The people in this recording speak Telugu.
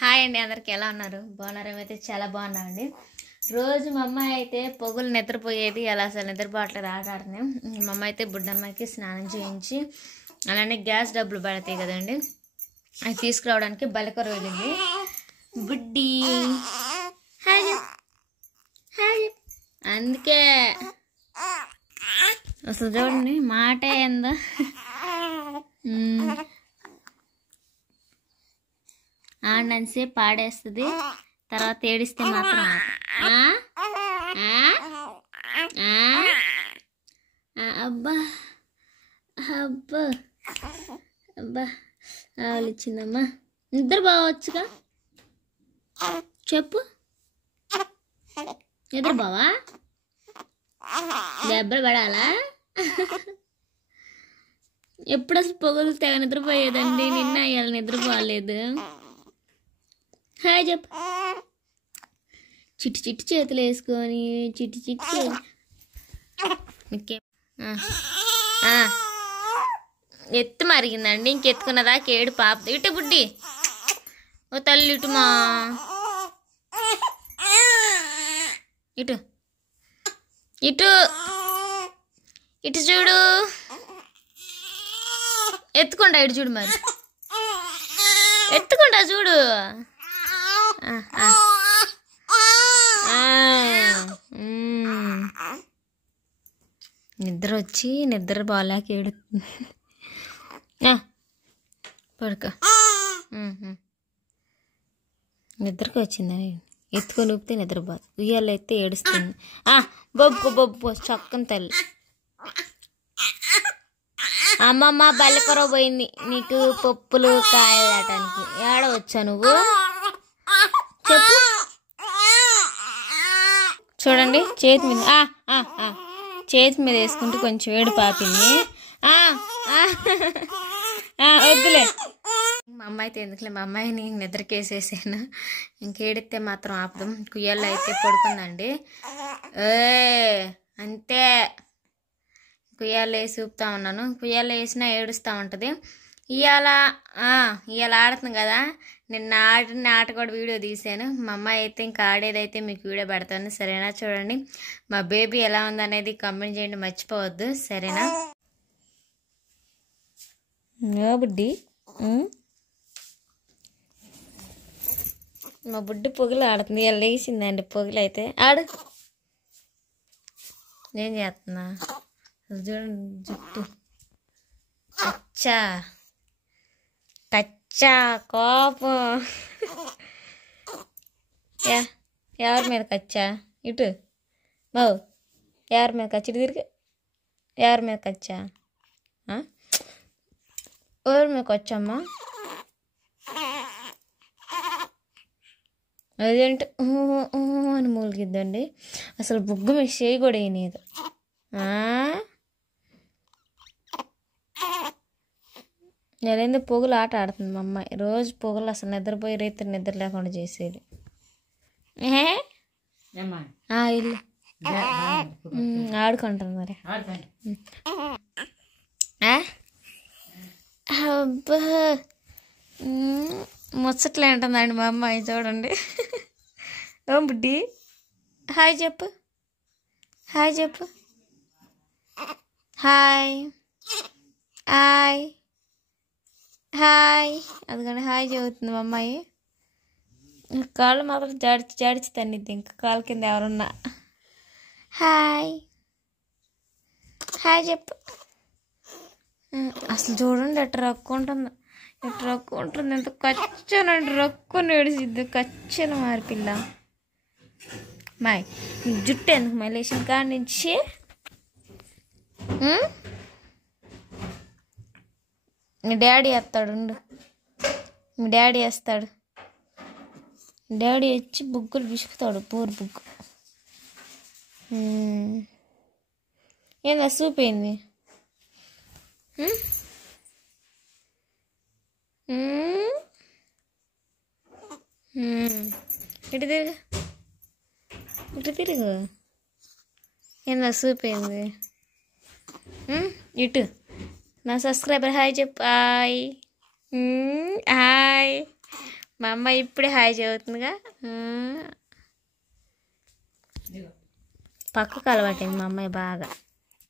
హాయ్ అండి, అందరికి ఎలా ఉన్నారు? బాగున్నారు? ఏమైతే చాలా బాగున్నామండి. రోజు మా అమ్మాయి అయితే పొగులు నిద్రపోయేది, అలా అసలు నిద్రపోవట్లేదు, ఆట ఆడుతున్నాం. మా అమ్మ అయితే బుడ్డమ్మాయికి స్నానం చేయించి అలానే గ్యాస్ డబ్బులు పడతాయి కదండి, అవి తీసుకురావడానికి బలకర వెళ్ళింది. బుడ్డి హాయ్ హాయ్, అందుకే అసలు చూడండి మాట ఏందో. ఆడినంతసేపు పాడేస్తుంది, తర్వాత ఏడిస్తే మాత్రం అబ్బా అబ్బా అబ్బా ఆలోచిందమ్మా. నిద్ర బావచ్చుగా చెప్పు, నిద్ర బావా, దెబ్బలు పడాలా? ఎప్పుడు అసలు పొగలు తెగ నిద్రపోయేదండి, నిన్న అయ్యాలి నిద్రపోలేదు. హాయ్ చెప్పు, చిట్టి చిట్టి చేతులు వేసుకొని చిట్టి చిట్టి. ఎత్తు మరిగిందండి, ఇంకెత్తుకున్నదాకా ఏడు పాప. ఇటు బుడ్డి, ఓ తల్లి ఇటు మా ఇటు ఇటు ఇటు చూడు, ఎత్తుకుంటా ఇటు చూడు, మరి ఎత్తుకుంటా చూడు. నిద్ర వచ్చి నిద్ర బాగాలేక ఏడుతుంది. పడుక, నిద్రకి వచ్చిందని ఎత్తుకొని ఊపితే నిద్రపోదు, ఉయ్యాలు అయితే ఏడుస్తుంది. బొబ్బు బొబ్బు చక్కని తల్లి. అమ్మమ్మ బల్లెకర పోయింది నీకు పప్పులు కాయటానికి. ఏడవచ్చా నువ్వు చెప్పు. చూడండి చేతి మీద చేతి మీద వేసుకుంటూ కొంచెం వేడి పాపింది. వద్దులే, మా అమ్మాయి అయితే ఎందుకులే, మా అమ్మాయిని నిద్రకేసేసాను. ఇంకేడితే మాత్రం ఆపదం. కుయ్యాల్లో అయితే పడుకుందండి. అంతే, కుయ్యాలు వేసి ఊపుతా ఉన్నాను. కుయ్యాలు వేసినా ఏడుస్తూ ఉంటుంది. ఇవాళ ఆడుతుంది కదా, నిన్న ఆడిన ఆట కూడా వీడియో తీసాను. మా అమ్మాయి అయితే ఇంకా ఆడేదైతే మీకు వీడియో పెడతాను, సరేనా? చూడండి మా బేబీ ఎలా ఉందనేది కామెంట్ చేయండి, మర్చిపోవద్దు, సరేనా? బుడ్డి, మా బుడ్డి పొగులు ఆడుతుంది. ఇలా లేచిందండి పొగులు అయితే. ఆడు, ఏం చేస్తున్నా చూడండి, జుట్టు కచ్చా కచ్చా కోపం. ఎవరి మీద కచ్చా? ఇటు బావు, ఎవరి మీద కచ్చ? ఇటు తిరిగి, ఎవరి మీద కచ్చా? ఎవరి మీద వచ్చమ్మా? అదేంటి అని మూలిగిద్దండి. అసలు బుగ్గు మీద చేయి కూడా వేయలేదు. నేనేందో పొగులు ఆట ఆడుతుంది మా అమ్మాయి. రోజు పొగులు అసలు నిద్రపోయి రైతు నిద్ర లేకుండా చేసేది. ఇల్లు ఆడుకుంటాను మరి. అబ్బా ముచ్చట్లు ఏంటుందండి మా అమ్మాయి, చూడండి. ఓ బుడ్డి హాయ్ చెప్పు, హాయ్ చెప్పు, హాయ్ హాయ్ హాయ్. అందుకని హాయ్ చెబుతుంది మా అమ్మాయి. కాళ్ళు మాత్రం జాడిచి తన్నిద్ది, ఇంకా కాళ్ళ కింద ఎవరున్నా. హాయ్ హాయ్ చెప్పు. అసలు చూడండి ఎట్ట రక్కుంటుంది, ఎంత కచ్చనండి, రక్కుని ఏడిసిద్ది, కచ్చని మారిపిల్ల. మాయ్ జుట్టు ఎందుకు మలేసిన కాడి నుంచి? మీ డాడీ వేస్తాడు, మీ డాడీ వేస్తాడు. డాడీ వచ్చి బుగ్గులు విసుకుతాడు, పూర్ బుగ్గు. ఏందా సూప్ ఏంది? ఇటు తిరుగు, ఇటు తిరుగు. ఏందా సూప్ ఏంది? ఇటు నా సబ్స్క్రైబర్ హాయ్ చెప్పు. హాయ్ హాయ్ మా అమ్మ ఇప్పుడే హాయ్ చదువుతుందిగా. పక్కకు అలవాటైంది మా అమ్మాయి బాగా.